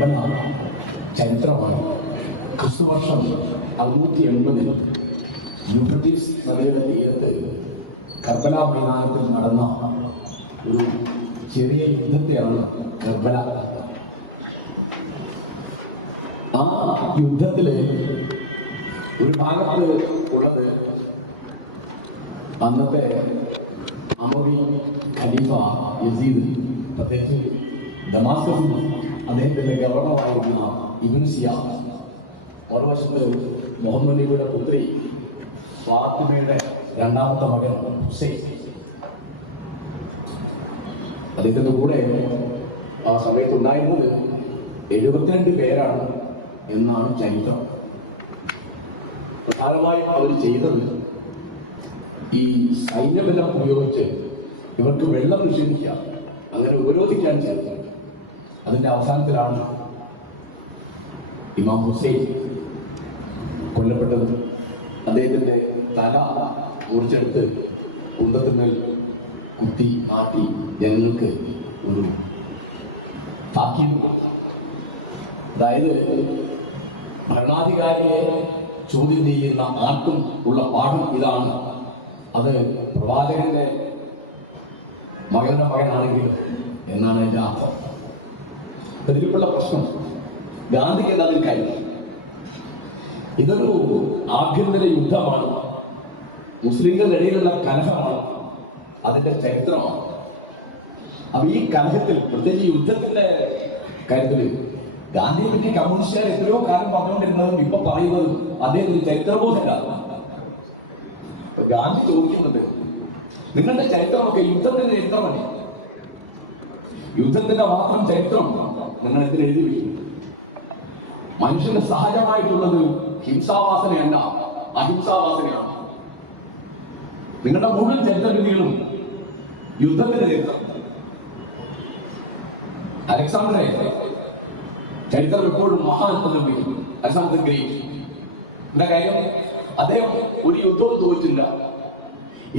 കർബല ചരിത്രമാണ്. ക്രിസ്തുവർഷം 680 യൂഫ്രട്ടീസ് നദിയുടെ തീരത്ത് കർബല മൈതാനത്തിൽ നടന്ന ഒരു ചെറിയ യുദ്ധത്തെയാണ് കർബല. ആ യുദ്ധത്തില് ഒരു ഭാഗത്ത് ഉള്ളത് അന്നത്തെ അമവി ഖലീഫ യസീദ്, പ്രത്യേകിച്ച് ദമാസ്കസിൽ അദ്ദേഹത്തിന്റെ ഗവർണറായിരുന്ന ഇബ്നു സിയാദ്, മറുവശത്ത് മുഹമ്മദ് നബിയുടെ പുത്രി ഫാത്തിമയുടെ രണ്ടാമത്തെ മകൻ ഹുസൈൻ. അദ്ദേഹത്തിന്റെ കൂടെ ആ സമയത്ത് ഉണ്ടായിരുന്നത് 72 പേരാണ് എന്നാണ് ചരിത്രം. പ്രധാനമായും അവർ ചെയ്തത് ഈ സൈന്യബലം ഉപയോഗിച്ച് ഇവർക്ക് വെള്ളം നിഷേധിക്കുക, അങ്ങനെ ഉപരോധിക്കാൻ ചെയ്തത്. അതിന്റെ അവസാനത്തിലാണ് ഇമാം ഹുസൈൻ കൊല്ലപ്പെട്ടത്. അദ്ദേഹത്തിന്റെ തല മുറിച്ചെടുത്ത് കുന്തത്തിന്മേൽ കുത്തി മാറ്റി ജനങ്ങൾക്ക് ഒരു താക്കീത്. അതായത് ഭരണാധികാരിയെ ചോദ്യം ചെയ്യുന്ന ആർക്കും ഉള്ള പാഠം ഇതാണ്. അത് പ്രവാചകന്റെ മകന്റെ മകനാണെങ്കിലും എന്നാണ് അതിന്റെ അർത്ഥം. ഇതിലുള്ള പ്രശ്നം ഗാന്ധിക്ക് എന്താ അതിൽ കാര്യം? ഇതൊരു ആഭ്യന്തര യുദ്ധമാണ്, മുസ്ലിങ്ങളുടെ ഇടയിലുള്ള കലഹമാണ്, അതിന്റെ ചരിത്രമാണ്. അപ്പൊ ഈ കലഹത്തിൽ, പ്രത്യേകിച്ച് യുദ്ധത്തിന്റെ കാര്യത്തിൽ, ഗാന്ധിയെ പറ്റി കമ്മ്യൂണിസ്റ്റുകാർ എത്രയോ കാലം പറഞ്ഞുകൊണ്ടിരുന്നതും ഇപ്പൊ പറയുന്നതും അദ്ദേഹത്തിന് ചരിത്രബോധമില്ലാതെ. ഗാന്ധി ചോദിക്കുന്നുണ്ട്, നിങ്ങളുടെ ചരിത്രമൊക്കെ യുദ്ധത്തിന്റെ ചരിത്രമല്ലേ? യുദ്ധത്തിന്റെ മാത്രം ചരിത്രം നിങ്ങൾ എന്തിന് എഴുതി വയ്ക്കും? മനുഷ്യന് സഹജമായിട്ടുള്ളത് ഹിംസാവാസനയല്ല, അഹിംസാവാസനയാണ്. നിങ്ങളുടെ മുഴുവൻ ചരിത്രവിധികളും യുദ്ധത്തിന്റെ ചരിത്രം. അലക്സാണ്ടറെ ചരിത്രം എപ്പോഴും മഹാൻ എന്ന് വിളിക്കും. Alexander great. എന്താ കാര്യം? അദ്ദേഹം ഒരു യുദ്ധവും തോറ്റില്ല.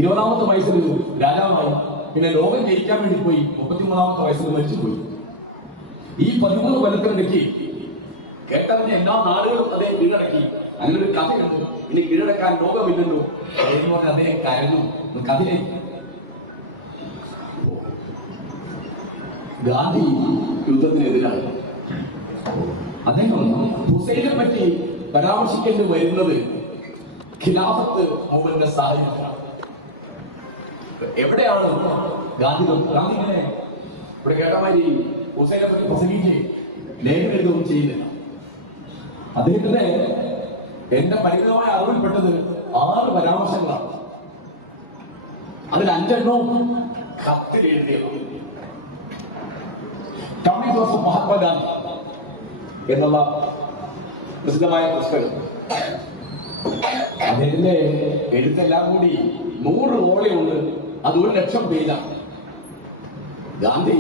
20ാമത്തെ വയസ്സിൽ രാജാവായി, പിന്നെ ലോകം ജയിക്കാൻ വേണ്ടി പോയി. 33ാമത്തെ വയസ്സിൽ മരിച്ചുപോയി. ഈ 13 കൊല്ലത്തിനിടയ്ക്ക് കേട്ടറിഞ്ഞ എല്ലാ നാടുകളും അദ്ദേഹം കീഴടക്കി. അങ്ങനെ ഒരു കഥയുണ്ട്, ഇനി കീഴടക്കാൻ ലോകമില്ലല്ലോ എന്ന് പറഞ്ഞ് അദ്ദേഹം കരഞ്ഞു. കഥയിലേക്ക് ഗാന്ധി യുദ്ധത്തിനെതിരാണ്. അദ്ദേഹം ഹുസൈനെ പറ്റി പരാമർശിക്കേണ്ടി വരുന്നത് ഖിലാഫത്ത് മൂവ്മെന്റിന്റെ സാഹചര്യത്തിലാണ്. എവിടെയാണ് ഗാന്ധി ഇങ്ങനെ ഇവിടെ കേട്ടമാതിരി ഹുസൈനെ പറ്റി പ്രസംഗിച്ച് ലേഖനം എഴുതുകയും ചെയ്യുന്നില്ല. അദ്ദേഹത്തിന്റെ എന്റെ പരിമിതമായ അറിവിൽപ്പെട്ടത് 6 പരാമർശങ്ങളാണ്. അതിൽ 5 എണ്ണവും കത്തിൽ എഴുതിയത്. കമ്മ്യൂണിസ്റ്റ് ഓഫ് മഹാത്മാഗാന്ധി എന്നുള്ള പ്രസിദ്ധമായ പുസ്തകം, അദ്ദേഹത്തിന്റെ എഴുത്തെല്ലാം കൂടി 100 വോളിയുണ്ട്. അത് 1,00,000 പേജാണ്. ഗാന്ധി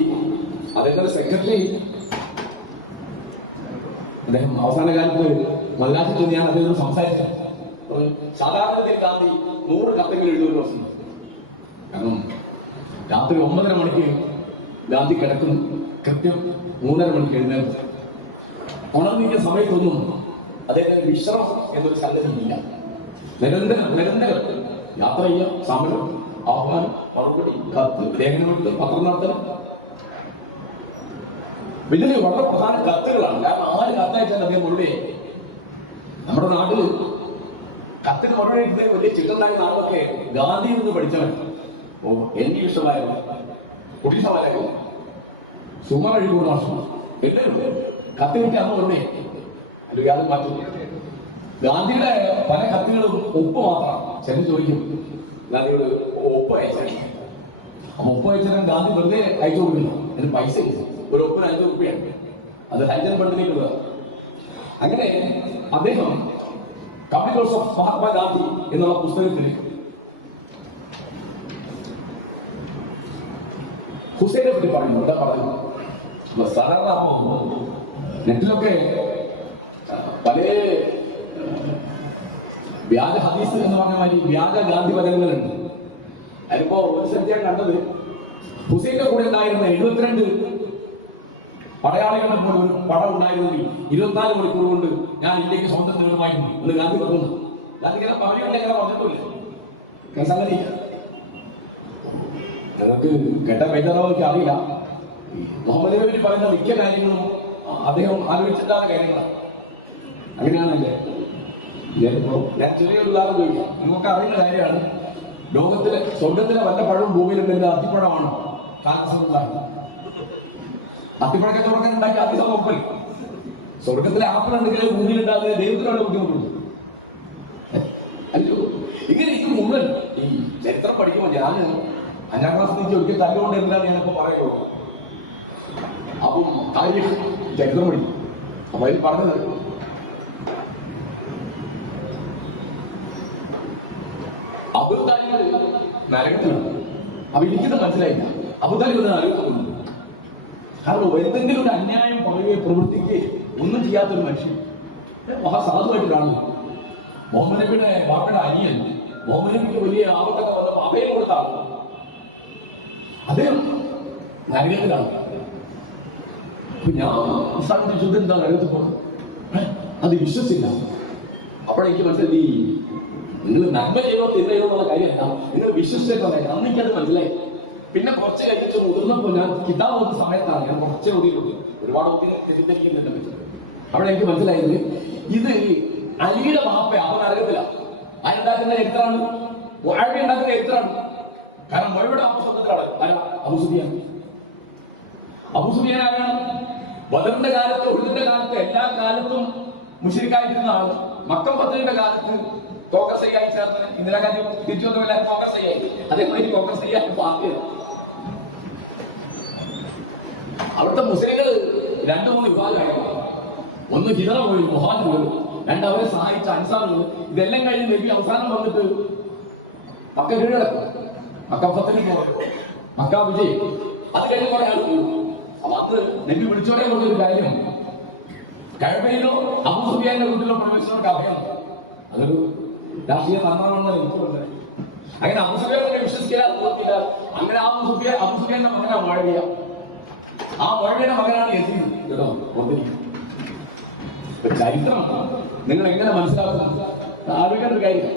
അദ്ദേഹത്തിന്റെ സെക്രട്ടറി, അദ്ദേഹം അവസാന കാലത്ത് മല്ലാറ്റി ഞാൻ അദ്ദേഹം സംസാരിച്ചു. സാധാരണ ഗാന്ധി 100 കത്തെങ്കിലും എഴുതുന്ന ദിവസം. കാരണം രാത്രി 9:30 മണിക്ക് ഗാന്ധി കിടക്കുന്നു, കൃത്യം 3:30 മണിക്ക് എഴുന്നേൽക്കും. ഉണർന്നിരിക്കുന്ന സമയത്തൊന്നും അദ്ദേഹത്തിന് വിശ്രമം എന്നൊരു സംഗതിയില്ല. നിരന്തരം യാത്ര ചെയ്യാം, സമരം, ആഹ്വാനം, മറുപടി, കത്ത്, ലേഖനമെടുത്ത്, പത്രം നടത്തൽ. ഇതിന് വളരെ പ്രധാന കത്തുകളാണ്. കാരണം 4 കത്തയച്ചാൽ അദ്ദേഹം മറുപടി. നമ്മുടെ നാട്ടില് കത്തിന് മറുപടി എഴുതുന്ന വലിയ ചിട്ടണ്ടായ നാളൊക്കെ ഗാന്ധിയിൽ നിന്ന് പഠിച്ചവൻ. എനിക്ക് ഇഷ്ടമായിരുന്നു കുട്ടിസമാരോ സുമർ അഴികൂർ മാസം എല്ലാവരും കത്ത് കിട്ടി അന്ന് മറുപടി. അല്ലെങ്കിൽ അത് മാറ്റും. ഗാന്ധിയുടെ പല കത്തുകളും ഒപ്പ് മാത്രമാണ്. ചെന്ന് ചോദിക്കും ഗാന്ധിയോട് ഒപ്പ് അയച്ചാൽ. ഒപ്പ് അയച്ചാൽ ഗാന്ധി വെറുതെ അയച്ചു കൊടുക്കില്ല, അതിന് പൈസ ഇല്ല. ഒരു ഒപ്പിന് 5 രൂപയാണ്. അത് ഹരിജൻ ഫണ്ടിലേക്കുള്ള. അങ്ങനെ അദ്ദേഹം കമ്മ്യൂണിസ്റ്റ് ഓഫ് മഹാത്മാഗാന്ധി എന്നുള്ള പുസ്തകത്തിൽ ഹുസൈനെ പറ്റി പറയുന്നു. എന്താ പറയുന്നു? സാധാരണ നെറ്റിലൊക്കെ പല വ്യാജ ഹദീസ് എന്ന് പറഞ്ഞ മാതിരി വ്യാജ ഗാന്ധി വചനങ്ങളുണ്ട്. അതിപ്പോ ഒരു സ്ഥലത്ത് ഞാൻ കണ്ടത്, ഹുസൈന്റെ കൂടെ ഉണ്ടായിരുന്ന 72 പടയാളികളുടെ പോലെ ഒരു പടം ഉണ്ടായിരുന്നെങ്കിൽ 24 മണിക്കൂർ കൊണ്ട് ഞാൻ ഇന്ത്യക്ക് സ്വന്തം നേടുമായിരുന്നു എന്ന് ഗാന്ധി പറഞ്ഞു. ഗാന്ധി ഇങ്ങനെ പറഞ്ഞില്ല, ഇങ്ങനെ പറഞ്ഞിട്ടില്ല. സംഗതി ഞങ്ങൾക്ക് കേട്ട പേറ്ററോ എനിക്ക് അറിയില്ല. മുഹമ്മദ് നബി പറയുന്ന മിക്ക കാര്യങ്ങളും അദ്ദേഹം ആലോചിച്ചിട്ടാണ് കാര്യങ്ങളാണ്. അങ്ങനെയാണല്ലേ? ഞാൻ ചെറിയൊരു ഉദാഹരണം ചോദിക്കാം. നിങ്ങൾക്ക് അറിയുന്ന കാര്യമാണ്, ലോകത്തിലെ സ്വർഗത്തിലെ വല്ല പഴവും ഭൂമിയിലുണ്ടെങ്കിൽ അത്തിപ്പഴമാണ് കാലസമുണ്ടായി. അത്തിപ്പഴക്കച്ചവടക്കാൻ ഉണ്ടാക്കി അതിസം ഒപ്പൽ. സ്വർഗത്തിലെ ആപ്പിൾ ഉണ്ടെങ്കിൽ ഭൂമിയിലുണ്ടാകുന്ന ദൈവത്തിനുള്ള ബുദ്ധിമുട്ടുണ്ട്. അല്ലോ ഇങ്ങനെ ഇത് മുഴുവൻ ഈ ചരിത്രം പഠിക്കുമ്പോൾ ഞാൻ 5ാം ക്ലാസ് നീച്ച് ഒരിക്കൽ തല്ലുകൊണ്ട് എന്തിനാണ് ഞാനിപ്പോ പറയുള്ളൂ. അപ്പം കാര്യം ചരിത്രം പഠിക്കും. അപ്പൊ അതിൽ പറഞ്ഞത് അബൂതാലിബ് നരകത്തിലുണ്ട്. അപ്പൊ എനിക്കിത് മനസ്സിലായില്ല. അബൂതാലിബ് നരകത്തിലുണ്ട്. കാരണം എന്തെങ്കിലും ഒരു അന്യായം പറയുകയോ പ്രവർത്തിക്കുകയോ ഒന്നും ചെയ്യാത്തൊരു മനുഷ്യൻ മഹാസാധുവായിട്ട് കാണുന്നു. മുഹമ്മദ് നബിയുടെ ബാപ്പയുടെ അനിയൻ മുഹമ്മദ് നബിക്ക് വലിയ ആപത്തൊക്കെ വന്നപ്പോൾ അഭയം കൊടുത്ത ആളാണ്. അദ്ദേഹം നരകത്തിലാണ്. ഞാൻ ശുദ്ധ എന്താ നരകത്തിൽ പോകുന്നത്? അത് വിശ്വസിച്ചില്ല. അപ്പോഴെനിക്ക് മനസ്സിലായി, നിങ്ങൾ നന്മ ചെയ്തോ തിന്നയോ എന്നുള്ള കാര്യമല്ല, നിങ്ങൾ വിശ്വസിച്ചേക്കോ. അന്നെനിക്കത് മനസ്സിലായി. പിന്നെ കുറച്ച് കഴിഞ്ഞിട്ട് മുതിർന്നപ്പോൾ ഞാൻ കിതാബ് ഓതുന്ന സമയത്താണ് ഞാൻ കുറച്ച് ഓതിയിട്ടുണ്ട്. ഒരുപാട് ഓതി തെറ്റിദ്ധരിക്കുന്നുണ്ട് പറ്റും. അവിടെ എനിക്ക് മനസ്സിലായത് ഇത് അലിയുടെ മാപ്പ അവൻ നരകത്തിലാണ്. അതിനുണ്ടാക്കുന്ന ചരിത്രമാണ്, മുഅവി ഉണ്ടാക്കുന്ന ചരിത്രമാണ്. കാരണം മുഅവിയുടെ മാപ്പ സ്വന്തത്തിലാണ് അബൂ സുഫിയാൻ. അബൂ സുഫിയാൻ ആരാണ്? ബദറിന്റെ കാലത്ത്, ഉഹുദിന്റെ കാലത്ത്, എല്ലാ കാലത്തും മുശ്രിക്കായിരിക്കുന്ന ആള്. മക്കം ഫത്ഹിന്റെ കാലത്ത് കോൺഗ്രസ് ആയി ചേർന്ന് ഇന്ദിരാഗാന്ധി തിരിച്ചു വന്നല്ല കോൺഗ്രസ് ആയി. അതേപോലെ കോൺഗ്രസ് ആയി പാർട്ടിയാണ്. അവിടുത്തെ മുസ്ലിങ്ങള് 2-3 വിഭാഗമായി. ഒന്ന് ഹിജറ പോയി, മുഹാജിർ പോയി. 2 അവരെ സഹായിച്ച അൻസാറുകൾ. ഇതെല്ലാം കഴിഞ്ഞ് നബി അവസാനം വന്നിട്ട് മക്ക കീഴടക്കും. മക്ക ഫത്ഹിന് പോകും, മക്ക വിജയ്. അത് കഴിഞ്ഞ് കുറെ ആൾ പോകും. അപ്പൊ അത് നബി വിളിച്ചോടെ കൊണ്ടൊരു കാര്യം, കഅബയിലോ അബൂ സുഫിയാന്റെ വീട്ടിലോ പ്രവേശിച്ചവർക്ക് അഭയം. അതൊരു രാഷ്ട്രീയ നന്മയാണെന്ന് എനിക്കുണ്ട്. അങ്ങനെ അബൂ സുഫിയാനെ വിശ്വസിക്കില്ല. അങ്ങനെ അബൂ സുഫിയാന്റെ മകനാണ് മുഅവിയ. ആ മുഅവിയുടെ മകനാണ് യസീദ്. കേട്ടോ, ചരിത്രം നിങ്ങൾ എങ്ങനെ മനസ്സിലാക്കുന്നത് ആലോചിക്കേണ്ട ഒരു കാര്യം.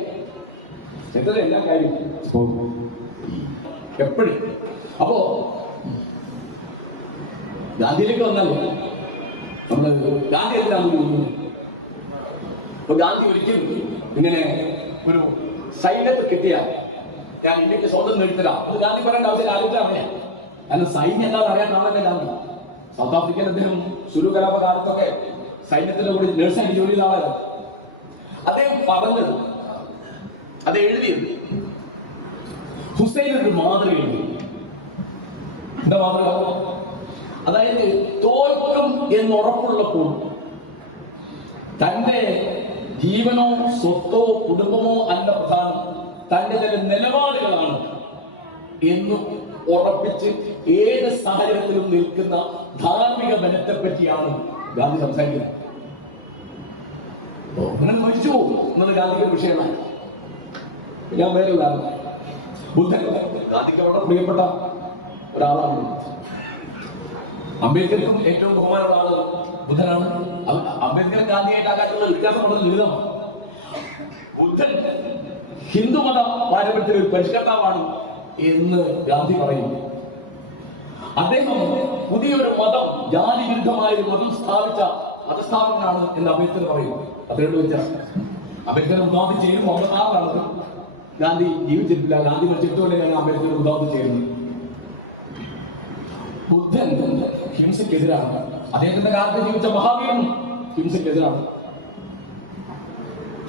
ചരിത്രത്തിലെ എല്ലാ കാര്യവും എപ്പോഴും. അപ്പോ ഗാന്ധിയിലേക്ക് വന്നാലേ നമ്മള് ഗാന്ധി എന്താണ് തോന്നുന്നത്? അപ്പൊ ഗാന്ധി ഒരിക്കലും ഇങ്ങനെ ഒരു സൈന്യത്തെ കിട്ടിയാൽ ഞാൻ ഇന്ത്യക്ക് സ്വന്തം നേടിത്തരാം അത് ഗാന്ധി പറയേണ്ട ആവശ്യം ആലോചിച്ചാണ്. കാരണം സൈന്യം എന്താണെന്ന് അറിയാനാണല്ലേ ഗാന്ധി. സൗത്ത് ആഫ്രിക്കയിൽ അദ്ദേഹം സുരു കലാപ കാലത്തൊക്കെ സൈന്യത്തിന്റെ കൂടി നഴ്സായിട്ട് ജോലി ചെയ്ത ആളാണ്. അദ്ദേഹം പറഞ്ഞത്, അത് എഴുതിയത് ഹുസൈൻ ഒരു മാതൃകയുണ്ട്. എന്താ മാതൃക? അതായത് തോൽക്കും എന്നുറപ്പുള്ളപ്പോൾ തന്റെ ജീവനോ സ്വത്തോ കുടുംബമോ അല്ല പ്രധാനം, തന്റെ ചില നിലപാടുകളാണ് എന്ന് ഉറപ്പിച്ച് ഏത് സാഹചര്യത്തിലും നിൽക്കുന്ന ധാർമ്മിക ബലത്തെ പറ്റിയാണ് ഗാന്ധി സംസാരിക്കുന്നത്. അങ്ങനെ മരിച്ചു പോകും എന്നത് ഗാന്ധിയുടെ വിഷയമാണ്. ഞാൻ വേറെ ഉദാഹരണം, ബുദ്ധൻ ഗാന്ധിക്ക് വളരെ പ്രിയപ്പെട്ട ഒരാളാണ്. അംബേദ്കർക്കും ഏറ്റവും ബഹുമാനമുള്ള ആള് ബുദ്ധനാണ്. അംബേദ്കർ ഗാന്ധിയായിട്ടാകാനുള്ള വ്യത്യാസം വളരെ ലളിതമാണ്. ബുദ്ധൻ ഹിന്ദുമത പാരമ്പര്യത്തിലെ ഒരു പരിഷ്കർത്താവാണ് എന്ന് ഗാന്ധി പറയുന്നു. അദ്ദേഹം പുതിയൊരു മതം, ജാതി വിരുദ്ധമായ ഒരു മതം സ്ഥാപിച്ച മതസ്ഥാപകനാണ് എന്ന് അംബേദ്കർ പറയുന്നു. അതിനോട് വ്യത്യാസം. അംബേദ്കർ ഉദാഹരണം ചെയ്യുന്നു 56 ഗാന്ധി ജീവിച്ചിട്ടില്ല. ഗാന്ധി മരിച്ചിട്ടുകൊണ്ടാണ് അംബേദ്കർ ഉദാഹരണം ചെയ്യുന്നത്. ബുദ്ധൻ ഹിംസയ്ക്കെതിരാണ്. അദ്ദേഹത്തിന്റെ കാലത്ത് ജീവിച്ച മഹാവീരൻ ഹിംസയ്ക്കെതിരാണ്.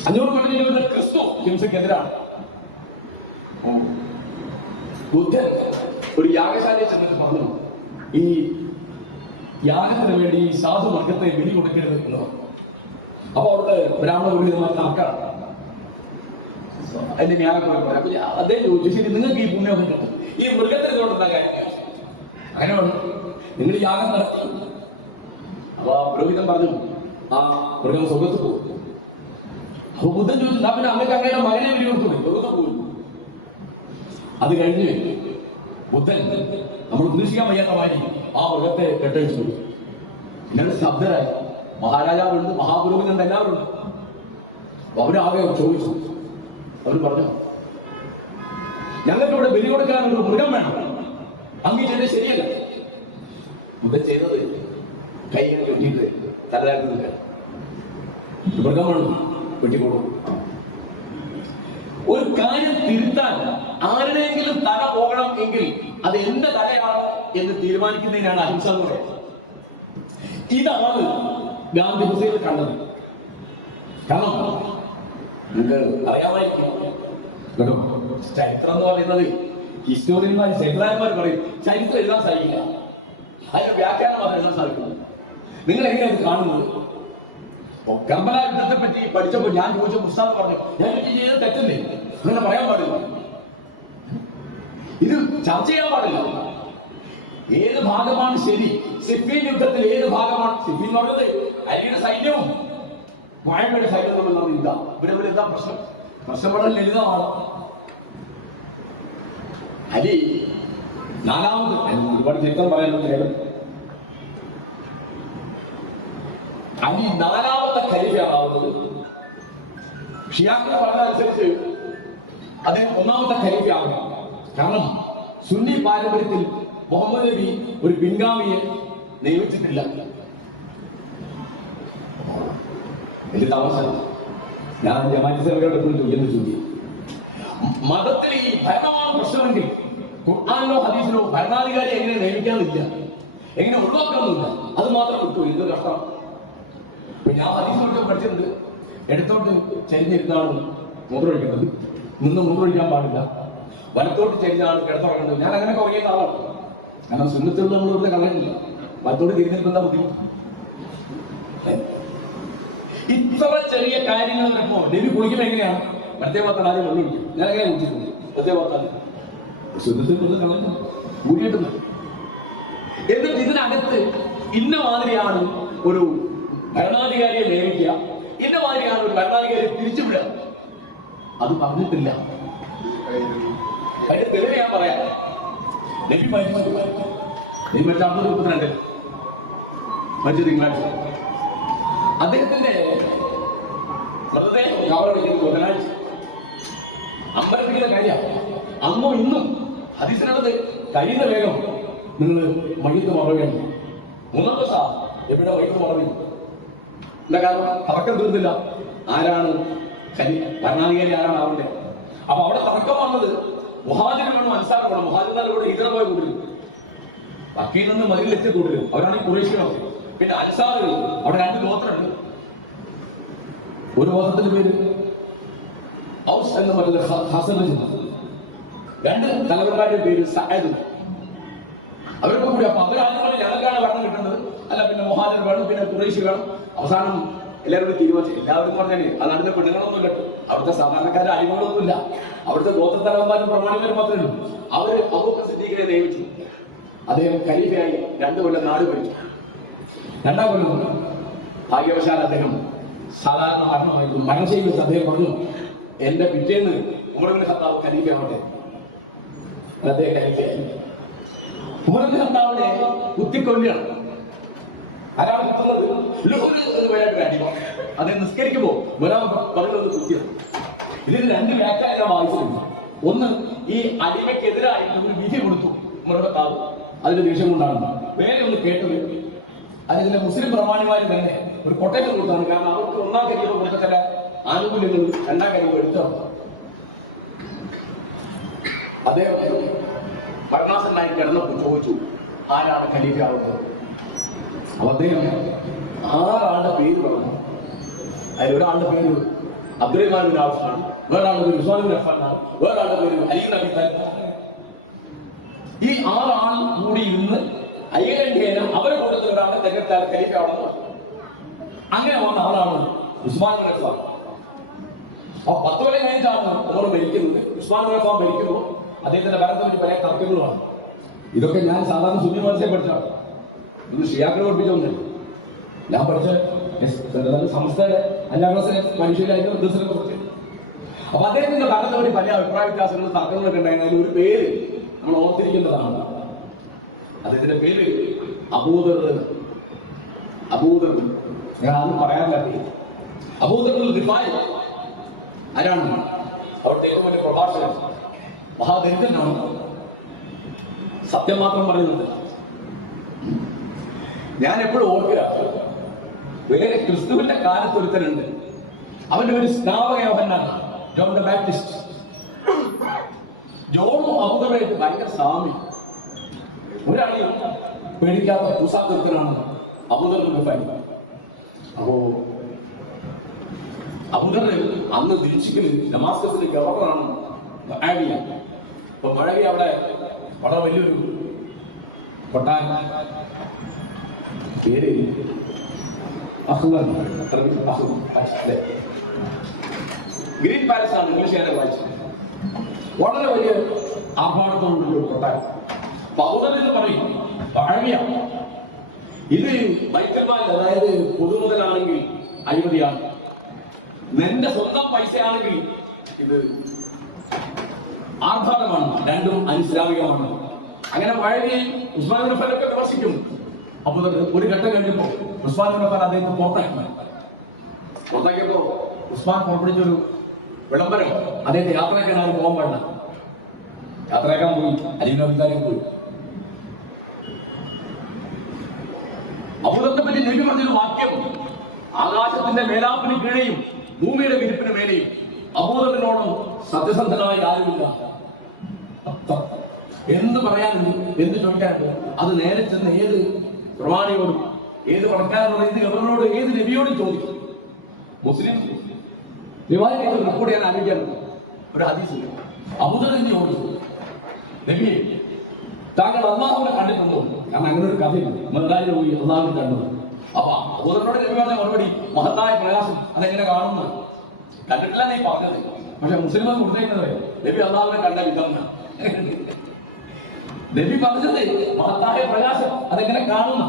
500 കൊല്ലം ജീവിച്ച ക്രിസ്തു ഹിംസയ്ക്കെതിരാണ്. ബുദ്ധൻ ഒരു യാഗശാലയിൽ ചെന്നിട്ട് പറഞ്ഞു, ഈ യാഗത്തിന് വേണ്ടി ഈ സാധു വർഗത്തെ ബലി കൊടുക്കരുത് എന്ന് പറഞ്ഞു. അപ്പൊ അവിടുത്തെ ബ്രാഹ്മണ പുരോഹിതന്മാർ തർക്കാണ്. അതിന്റെ ന്യായം അദ്ദേഹം ചോദിച്ചു, ശരി നിങ്ങൾക്ക് ഈ പുണ്യമൊക്കെ കിട്ടും, ഈ മൃഗത്തിന് കൊണ്ടുവന്ന കാര്യം അങ്ങനെ പറഞ്ഞു, നിങ്ങൾ യാഗം നടത്തി. അപ്പൊ ആ പുരോഹിതൻ പറഞ്ഞു, ആ മൃഗം സ്വർഗത്ത് പോകും. അപ്പൊ ബുദ്ധൻ ചോദിച്ചു, പിന്നെ അങ്ങക്ക് അങ്ങയുടെ മകനെ ബലി കൊടുത്തു, സ്വർഗത്ത് പോകും. അത് കഴിഞ്ഞ് ബുദ്ധൻ നമ്മൾ പ്രതീക്ഷിക്കാൻ വയ്യാത്ത മാതിരി ആ മൃഗത്തെ കെട്ടഴിച്ചു. പിന്നെ ശബ്ദരായി മഹാരാജാവുണ്ട്, മഹാപുരോഹിതനുണ്ട്, എല്ലാവരും ഉണ്ട്. അവരാകെ ചോദിച്ചു. അവർ പറഞ്ഞു, ഞങ്ങൾക്ക് ഇവിടെ ബലി കൊടുക്കാനൊരു മൃഗം വേണം, അങ്ങ് ചെയ്തത് ശരിയല്ല. ബുദ്ധൻ ചെയ്തത് കൈകൾ വെട്ടിയിട്ട് തലതാക്കി നിൽക്കാൻ മൃഗം വേണം, വെട്ടിക്കൊടുക്കും. ഒരു കാര്യം തിരുത്താൻ ആരുടെയെങ്കിലും തല പോകണം എങ്കിൽ അത് എന്റെ തലയാണ് എന്ന് തീരുമാനിക്കുന്നതിനാണ് അഹിംസ എന്ന് പറയുന്നത്. ഇതാണ് ഗാന്ധി ഹുസൈൻ കണ്ടത്. കാരണം നിങ്ങൾക്ക് അറിയാമായിരിക്കും കേട്ടോ, ചരിത്രം എന്ന് പറയുന്നത് ഹിസ്റ്റോറിയന്മാർ ചരിത്രകാരന്മാർ പറയും ചരിത്രം എഴുതാൻ സാധിക്കില്ല, അതിന്റെ വ്യാഖ്യാനം മാത്രം എഴുതാൻ സാധിക്കുന്നു. നിങ്ങൾ എങ്ങനെയാണ് കാണുന്നത്? കർബല യുദ്ധത്തെ പറ്റി പഠിച്ചപ്പോൾ ഞാൻ ചോദിച്ച മുസ്താദ് പറഞ്ഞു, ഞാൻ ചെയ്ത് തെറ്റല്ലേ, അങ്ങനെ പറയാൻ പാടില്ല, ഇത് ചർച്ച ചെയ്യാൻ പാടില്ല. ഏത് ഭാഗമാണ് ശരി? സിഫീൻ യുദ്ധത്തിൽ ഏത് ഭാഗമാണ്? സിഫീൻ എന്ന് പറഞ്ഞത് അലിയുടെ സൈന്യവും വാഴയുടെ സൈന്യവും തമ്മിലുള്ള യുദ്ധം. ഇവിടെ എന്താ പ്രശ്നം? പ്രശ്നം വളരെ ലളിതമാണ്. അലി നാലാമത്, ഒരുപാട് ചരിത്രം പറയാനുള്ള കേരളം, അലി നാലാമത്തെ ഖലീഫയാവുന്നത് ഷിയാക്കൾ പറഞ്ഞതനുസരിച്ച് അദ്ദേഹം ഒന്നാമത്തെ ഖലീഫയാകും. കാരണം സുന്നി പാരമ്പര്യത്തിൽ മുഹമ്മദ് നബി ഒരു പിൻഗാമിയെ നിയമിച്ചിട്ടില്ല. വലിയ താമസം ഞാൻ ജമാഅത്തിനോട് ചോദിക്കുന്ന ചോദ്യം, മതത്തിൽ ഈ ഭരണമാണ് പ്രശ്നമെങ്കിൽ ഖുർആനിലോ ഹദീസിലോ ഭരണാധികാരി എങ്ങനെ നിയമിക്കാനില്ല, എങ്ങനെ ഒഴിവാക്കാനില്ല, അത് മാത്രം കിട്ടൂ. എന്ത് കഷ്ടം. ഞാൻ ഹദീസിലൊക്കെ പഠിച്ചിട്ടുണ്ട്, ഇടത്തോട്ട് ചരിഞ്ഞിരുന്നാണ് മൂത്രമൊഴിക്കുന്നത്, നിന്ന് മൂത്രമൊഴിക്കാൻ പാടില്ല, വലത്തോട്ട് ചരിഞ്ഞാണ് കിടത്തുറങ്ങുന്നത്. ഞാൻ അങ്ങനെ കുറയുന്ന ആളാണ്. കാരണം സുന്നത്തുകൾ നമ്മൾ ഇവിടെ കളയുന്നില്ല, വലത്തോട്ട് തിരിഞ്ഞിരുന്ന ബുദ്ധിമുട്ട്. ഇത്ര ചെറിയ കാര്യങ്ങൾ വരുമ്പോ നബി കുളിക്കുമ്പോൾ എങ്ങനെയാണ്? മറ്റേ ഭാഗത്താണ് ആദ്യം വെള്ളം ഒഴിക്കും. ഞാൻ എങ്ങനെ കുടിച്ചിട്ടുണ്ട്? മറ്റേ ഭാഗത്താണ് സുന്നത്തുകൾ കളയുന്നു, കൂടിയിട്ടുണ്ട്. എന്നിട്ട് ഇതിനകത്ത് ഇന്ന മാതിരിയാണ് ഒരു ഭരണാധികാരിയെ നിയമിക്കുക, ഇന്ന മാതിരിയാണ് ഒരു ഭരണാധികാരിയെ തിരിച്ചുവിടുക, അത് പറഞ്ഞിട്ടില്ല. അതിന്റെ തെളിവ് ഞാൻ പറയാം. നബി മറ്റേ മറ്റു തിങ്കളാഴ്ച അദ്ദേഹത്തിന്റെ മൃതദേഹം കവറടിക്കുന്നത് ബുധനാഴ്ച. അമ്പലത്തിലെ കാര്യം അന്നും ഇന്നും ഹദീസിനകത്ത് കഴിയുന്ന വേഗം നിങ്ങൾ മയ്യത്ത് മറവേണം. മൂന്നാം ദിവസം എവിടെ മയ്യത്ത് മറവില്ല. എന്താ കാരണം? തർക്കം തീർന്നില്ല. ആരാണ് ഭരണാധികാരി, ആരാണ് ആവണ്ടേ? അപ്പൊ അവിടെ തർക്കം വന്നത് മുഹാജിറുകളും അൻസാറുകളും. മുഹാജിറുടെ ഇതര പോയ കൂടുതലും വക്കീൽ നിന്ന് മതിലെത്തി കൂടുതലും അവരാണ് ഈ ഖുറൈശികളൊക്കെ. പിന്നെ അൻസാറുകൾ, അവിടെ രണ്ട് ഗോത്രമുണ്ട്. ഒരു ഗോത്രത്തിന്റെ പേര് ഔസ് എന്ന് പറയുന്നത് ഹസൻ. രണ്ട് തലവന്മാരുടെ പേര് സഅദ്. അവരൊക്കെ കൂടി അപ്പൊ അവരാണ് ഞങ്ങൾക്കാണ് ഭരണം കിട്ടുന്നത്, അല്ല പിന്നെ മുഹാജിർ വേണം, പിന്നെ ഖുറൈശി വേണം. അവസാനം എല്ലാവരും തീരുമാനിച്ചു. എല്ലാവരും പറഞ്ഞാൽ അത് അടുത്ത പെണ്ണുങ്ങളൊന്നും ഇല്ല, അവിടുത്തെ സാധാരണക്കാരെ അടിമകളൊന്നുമില്ല, അവിടുത്തെ ഗോത്രത്തലവന്മാരും പ്രമാണിമാരും മാത്രമേ ഉള്ളൂ. അവര് അബൂബക്കർ സിദ്ദീഖിനെ നിയമിച്ചു. അദ്ദേഹം ഖലീഫയായി 2 കൊല്ലം നാട് ഭരിച്ചു. 2ാം കൊല്ലം ഭാഗ്യവശാൽ അദ്ദേഹം സാധാരണ മരണം ചെയ്ത് അദ്ദേഹം പറഞ്ഞു, എന്റെ പിറ്റേന്ന് ഉമർ ഇബ്നു ഖത്താബ് ഖലീഫയാവട്ടെ. അദ്ദേഹം ഖലീഫയായി. ഉമർ ഇബ്നു ഖത്താബിനെ കുത്തിക്കൊല്ലുകയാണ്. ആരാണ് കുത്തുന്നത്? അടിമ. അദ്ദേഹം നിസ്കരിക്കുമ്പോ ഒരാൾ പറഞ്ഞൊന്ന് കുത്തിയത്. ഇതിന് 2 വ്യാഖ്യാനം ഞാൻ വായിച്ചിട്ടുണ്ട്. ഒന്ന്, ഈ അടിമയ്ക്കെതിരായി ഒരു വിധി കൊടുത്തു ഉമർ ഇബ്നു ഖത്താബ്, അതിന്റെ ദേഷ്യം കൊണ്ടാണ്. വേറെ ഒന്ന് കേട്ടത്, അതിന്റെ മുസ്ലിം പ്രമാണിമാര് തന്നെ ഒരു കൊട്ടേഷൻ കൊടുത്താണ്. കാരണം അവർക്ക് 1ാം ഖലീഫ കൊടുത്ത ചില ആനുകൂല്യങ്ങൾ 2ാം ഖലീഫ എടുത്തു. അദ്ദേഹം ഭരണാസനായി കിടന്നപ്പോൾ ചോദിച്ചു, ആരാണ് ഖലീഫയാവുന്നത്? അപ്പൊ അദ്ദേഹം 6 ആളുടെ പേര് പറഞ്ഞു. അതിലൊരാളുടെ പേര് അബ്ദുറഹ്മാൻ ബിൻ ഔഫാണ്, വേറൊരാളുടെ പേര് ഉസ്മാൻ ബിൻ അഫ്ഫാനാണ്, വേറൊരാളുടെ പേര് അലി ബിൻ അബീ താലിബ്. ഈ 6 ആൾ കൂടി ഇരുന്ന് ഐകകണ്ഠ്യേന അവരെ കൂട്ടത്തിൽ ഒരാളെ തെരഞ്ഞെടുത്താൽ ഖലീഫയാണെന്ന് പറഞ്ഞു. അങ്ങനെ വന്ന ആളാണ് ഉസ്മാൻ ബിൻ അഫ്ഫാൻ. അപ്പൊ 10 കൊല്ലം കഴിഞ്ഞിട്ടാണ് ഉമർ ഭരിക്കുന്നത്. ഉസ്മാൻ ബിൻ അഫ്ഫാൻ ഭരിക്കുമ്പോൾ അദ്ദേഹത്തിന്റെ ഭരണത്തെ പറ്റി പല തർക്കങ്ങളുമാണ്. ഇതൊക്കെ ഞാൻ സാധാരണ സുന്നി മതത്തെ പഠിച്ചാണ്, ഇത് ഷിയാക്കളെ പഠിപ്പിച്ചൊന്നുമില്ല. ഞാൻ പഠിച്ച സംസ്ഥയുടെ 5ാം ക്ലാസ്സിലെ പരീക്ഷയിലായിരുന്നു ഉദ്ദേശത്തെ കുറിച്ച്. അപ്പൊ അദ്ദേഹത്തിന്റെ ഭരണത്തെ പറ്റി പല അഭിപ്രായ വ്യത്യാസങ്ങളും തർക്കങ്ങളൊക്കെ ഉണ്ടായിരുന്നു. അതിൽ ഒരു പേര് നമ്മൾ ഓർത്തിരിക്കേണ്ടതാണ്. അദ്ദേഹത്തിന്റെ പേര് അബൂദർ. അബൂദർ, ഞാൻ ആദ്യം പറയാറില്ല. അബൂദർ റിഫായി ആരാണ്? അവിടുത്തെ ഏറ്റവും വലിയ പ്രഭാഷകൻ, മഹാദരിദ്രനാണ്, സത്യം മാത്രം പറയുന്നുണ്ട്. ഞാൻ എപ്പോഴും ഓർക്കുക, വേറെ ക്രിസ്തുവിന്റെ കാലത്ത് ഒരുത്തനുണ്ട്, അവന്റെ ഒരു സ്നാപക യോഹന്നാണ്, ജോൺ ദ ബാപ്റ്റിസ്റ്റ്. ജോണും അബൂദറുമായിട്ട് ഭയങ്കര സാമ്യം. ഒരാളെയും പേടിക്കാത്ത തുസാത്തനാണ് അബൂദർ റിഫായി. അപ്പോ അബൂദർ അന്ന് ദിൽഷിക്കിൽ ഡമാസ്കസിലെ ഗവർണറാണ് മഅവിയ. അപ്പൊ മഅവിയ അവിടെ വളരെ വലിയൊരു കൊട്ടാരം, പേര് ഗ്രീൻ പാലസ് ആണ് ഇംഗ്ലീഷുകാരെ വായിച്ചത്. വളരെ വലിയ ആഹ്ലാദത്തോടുള്ള ഒരു കൊട്ടാരം. അബൂദർ എന്ന് പറയും മഅവിയ ഇത് ബൈത്തുൽ, അതായത് പൊതുമുതലാണെങ്കിൽ അഴിമതിയാണ്, നിന്റെ സ്വന്തം പൈസയാണെങ്കിൽ ഇത് ആർഭാടമാണ്, രണ്ടും അനിസ്ലാമികമാണ്. അങ്ങനെ മഅവിയയും ഉസ്മാൻ ഇബ്നു അഫ്ഫാനൊക്കെ വിമർശിക്കുന്നു. അപ്പോൾ ഒരു ഘട്ടം കഴിഞ്ഞപ്പോൾ ഉസ്മാൻ ഇബ്നു അഫ്ഫാൻ അദ്ദേഹത്തെ പുറത്താക്കിയപ്പോ ഉസ്മാൻ പുറപ്പെടുവിച്ചൊരു വിളംബരം, അദ്ദേഹത്തെ യാത്രയാക്കാൻ ആരും പോകാൻ പാടില്ല. യാത്രയാക്കാൻ പോയി, അലി അബീ താലിബ് പോയി. അബൂദറിനെ പറ്റി നബി പറഞ്ഞൊരു വാക്യം, ആകാശത്തിന്റെ മേലാപ്പിന് കീഴെയും ഭൂമിയുടെ വിരിപ്പിന് മേലെയും അബൂദറിനോടും സത്യസന്ധനായി ആരുമില്ല. എന്ത് പറയാനും എന്ത് ചോദിക്കാനും അത് നേരെ ചെന്ന് ഏത് പ്രമാണിയോടും ഏത് പണക്കാരനോട് ഏത് ഗവർണറോട് ഏത് നബിയോടും ചോദിക്കും. മുസ്ലിം റിവായത്തുകൾ റിപ്പോർട്ട് ചെയ്യാൻ ആലോചിക്കാൻ ഒരു ഹദീസ് അബൂദറിനെ ചോദിച്ചു, നബിയെ താങ്കൾ അല്ലാഹുവിനെ കണ്ടിട്ടുണ്ടോ? കാരണം അങ്ങനെ ഒരു കഥയുണ്ട്, മദാനിൽ പോയി അല്ലാഹുവിനെ കണ്ടു. അപ്പൊ അബൂദറിനോട് നബി പറഞ്ഞ മറുപടി, മഹത്തായ പ്രയാസം അതെങ്ങനെ കാണുന്നു? കണ്ടിട്ടില്ല നീ പറഞ്ഞത്, പക്ഷെ മുസ്ലിം കൊടുത്തേക്കുന്നത് നബി അല്ലാഹുവിനെ കണ്ട വിധം. നബി പറഞ്ഞത് മഹത്തായ പ്രയാസം അതെങ്ങനെ കാണുന്ന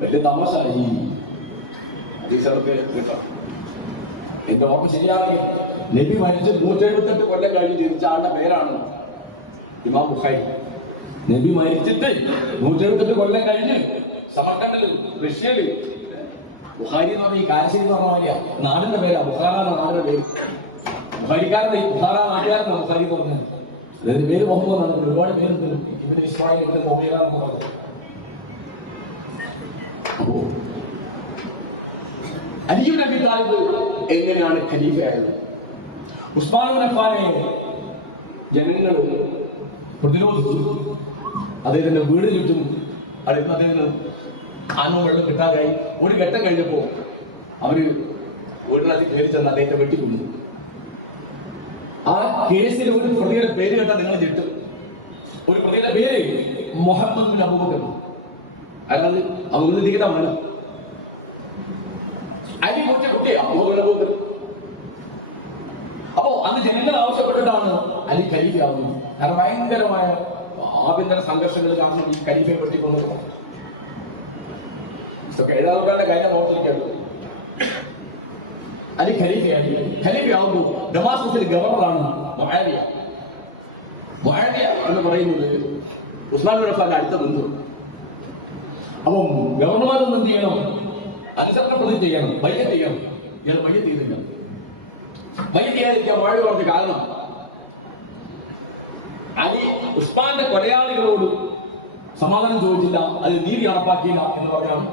വലിയ തമാശ. ഈ എന്റെ ഓർമ്മ ശരിയാണെങ്കിൽ നബി മരിച്ച് 178 കൊല്ലം കഴിഞ്ഞ് ജനിച്ച ആളുടെ പേരാണ് ഇമാം ബുഖാരി. നബി മരിച്ചിട്ട് 178 കൊല്ലം കഴിഞ്ഞ് സമർക്കണ്ടില് റഷ്യയില് ബുഖാരി എന്ന് പറഞ്ഞ ഈ കാരശ്ശേരി എന്ന് പറഞ്ഞ മാതിരിയാ നാടിന്റെ പേരാ, ബുഖാറ എന്ന നാടിന്റെ പേര്. ബുഖാരിക്കാരന്റെ ഈ ബുഖാറ നാട്ടുകാരനാണ് ബുഖാരി എന്ന് പറഞ്ഞത്. അതായത് പേര് മുഹമ്മദ് എന്നാണ്, ഒരുപാട് പേരുണ്ട്. ഇവര് ഇസ്മായിൽ അപ്പോ അലി അബീ താലിബ് എങ്ങനെയാണ് ഖലീഫയായത്? ഉസ്മാൻ ഇബ്നു അഫ്ഫാനെ ജനങ്ങൾ പ്രതിരോധിച്ചു. അദ്ദേഹത്തിന്റെ വീട് ചുറ്റും അദ്ദേഹത്തിന് ആനോ വെള്ളം കിട്ടാതായി. ഒരു ഘട്ടം കഴിഞ്ഞപ്പോ അവര് വീടിനകത്ത് കയറി ചെന്ന് അദ്ദേഹത്തെ വെട്ടിക്കൊണ്ടു. ആ കേസിൽ ഒരു പ്രതിയുടെ പേര് കേട്ടാൽ നിങ്ങൾ ഞെട്ടും. ഒരു പ്രതിയുടെ പേര് മുഹമ്മദ് ബിൻ അബൂബക്കർ. അല്ലാതെ അബൂബക്കർ അലി കൊച്ച കുട്ടിയാ മുഹമ്മദ് അബൂബക്കർ. അപ്പോ അന്ന് ജനങ്ങൾ ആവശ്യപ്പെട്ടിട്ടാണ് അലി ഖലീഫയാവുന്നത്. കാരണം ഭയങ്കരമായ ആഭ്യന്തര സംഘർഷങ്ങൾ കാരണം ഈ ഖലീഫയെ വെട്ടിക്കൊണ്ടത്. എഴുതാറുകാരുടെ കാര്യം ഓർത്തിരിക്കല്ലോ. അലി ഖലീഫയാവുന്നു. ഡമാസ്കസിലെ ഗവർണറാണ് മുആവിയ. മുആവിയ എന്ന് പറയുന്നത് ഉസ്മാൻ ഇബ്നു അഫ്ഫാന്റെ അടുത്ത ബന്ധു. അപ്പം ഗവർണർമാരൊന്നും എന്ത് ചെയ്യണം? അനുസരണ പ്രതിജ്ഞ ചെയ്യണം, ബയ്യത്ത് ചെയ്യണം. ഇയാൾ ബയ്യത്ത് ചെയ്തില്ല. ബയ്യത്ത് ചെയ്യാതിരിക്കാൻ മുആവിയ പറഞ്ഞ കാരണം അലി ഉസ്മാന്റെ കൊലയാളികളോട് സമാധാനം ചോദിച്ചില്ല, അത് നീതി നടപ്പാക്കിയില്ല എന്ന് പറഞ്ഞാണ്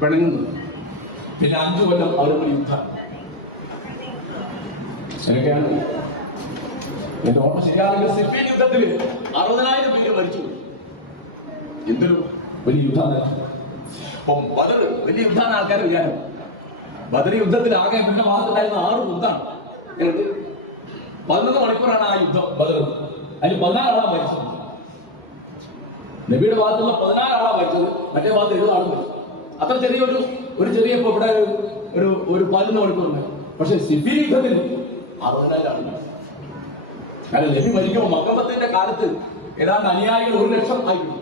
പിണങ്ങുന്നത്. പിന്നെ 5 കൊല്ലം അവരുടെ യുദ്ധം. എനിക്കാണ് എന്റെ ഓർമ്മ ശരിയാണെങ്കിൽ സിഫീൻ യുദ്ധത്തിൽ 60,000 പേര് മരിച്ചു. എന്തൊരു വലിയ യുദ്ധം. അപ്പം ബദർ വലിയ യുദ്ധമാണ് ആൾക്കാർ വിചാരം. ബദർ യുദ്ധത്തിൽ ആകെ പിന്നെ ഭാഗത്തുണ്ടായിരുന്ന 6 യുദ്ധമാണ്. 11 മണിക്കൂറാണ് ആ യുദ്ധം ബദർ. അതിൽ 14 ആളാണ് മരിച്ചത്. നബിയുടെ ഭാഗത്തുള്ള 14 ആളാണ് മരിച്ചത്, മറ്റേ ഭാഗത്ത് 70 ആളും മരിച്ചു. അത്ര ഒരു ചെറിയ ഇപ്പൊ ഇവിടെ ഒരു 11 മണിക്കൂറുണ്ട്. പക്ഷെ സിഫീൻ യുദ്ധത്തിൽ 60,000 ആളുകൾ. കാരണം നബി മരിക്കുമ്പോൾ മക്കബത്തിന്റെ കാലത്ത് ഏതാണ്ട് അനുയായികൾ 1,00,000 ആയിരുന്നു.